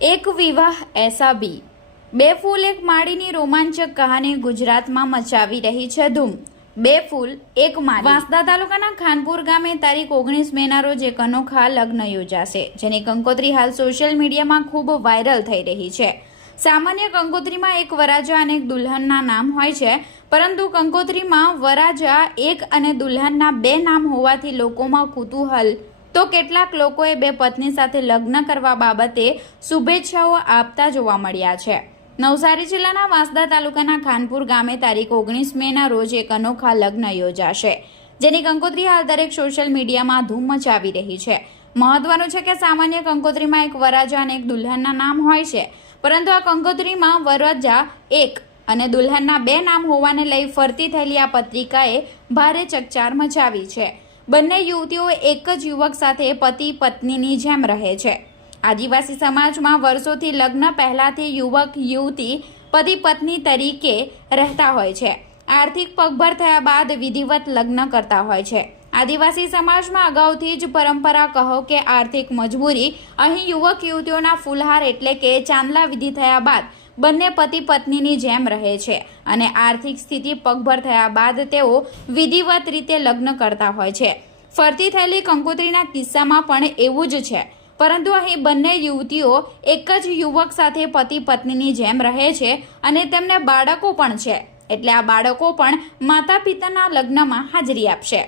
એક વિવાહ એસા બી. બે ફૂલ એક માળીની રોમાંચક કહાની ગુજરાતમાં મચાવી રહી છે ધૂમ. બે ફૂલ એક માળી. વાંસદા તાલુકાના ખાનપુર ગામે તારીખ ઓગણીસ મેના રોજ એક અનોખા લગ્ન યોજાશે, જેની કંકોત્રી હાલ સોશિયલ મીડિયામાં ખૂબ વાયરલ થઈ રહી છે. સામાન્ય કંકોત્રીમાં એક વરાજા અને એક દુલ્હનના નામ હોય છે, પરંતુ કંકોત્રીમાં વરાજા એક અને દુલ્હનના બે નામ હોવાથી લોકોમાં કુતૂહલ તો કેટલાક લોકોએ બે પત્ની સાથે લગ્ન કરવા બાબતે શુભેચ્છાઓ આપતા જોવા મળ્યા છે. નવસારી જિલ્લાના વાંસદા તાલુકાના ખાનપુર ગામે તારીખ ઓગણીસ મેના રોજ એક અનોખા લગ્ન યોજાશે, જેની કંકોત્રી હાલ દરેક સોશિયલ મીડિયામાં ધૂમ મચાવી રહી છે. મહત્વનું છે કે સામાન્ય કંકોત્રીમાં એક વરાજા અને એક દુલ્હનના નામ હોય છે, પરંતુ આ કંકોત્રીમાં વરરાજા એક અને દુલ્હનના બે નામ હોવાને લઈ ફરતી થયેલી આ પત્રિકાએ ભારે ચકચાર મચાવી છે. બંને યુવતીઓ એક જ યુવક સાથે પતિ પત્નીની જેમ રહે છે. આદિવાસી સમાજમાં વર્ષોથી લગ્ન પહેલાંથી યુવક યુવતી પતિ પત્ની તરીકે રહેતા હોય છે. આર્થિક પગભર થયા બાદ વિધિવત લગ્ન કરતા હોય છે. આદિવાસી સમાજમાં અગાઉથી જ પરંપરા કહો કે આર્થિક મજબૂરી, અહીં યુવક યુવતીઓના ફુલહાર એટલે કે ચાંદલા વિધિ થયા બાદ બંને પતિ પત્નીની જેમ રહે છે અને આર્થિક સ્થિતિ પગભર થયા બાદ તેઓ વિધિવત રીતે લગ્ન કરતા હોય છે. ફરતી થયેલી કંકોત્રીના કિસ્સામાં પણ એવું જ છે. પરંતુ અહીં બંને યુવતીઓ એક જ યુવક સાથે પતિ પત્નીની જેમ રહે છે અને તેમને બાળકો પણ છે. એટલે આ બાળકો પણ માતા પિતાના લગ્નમાં હાજરી આપશે.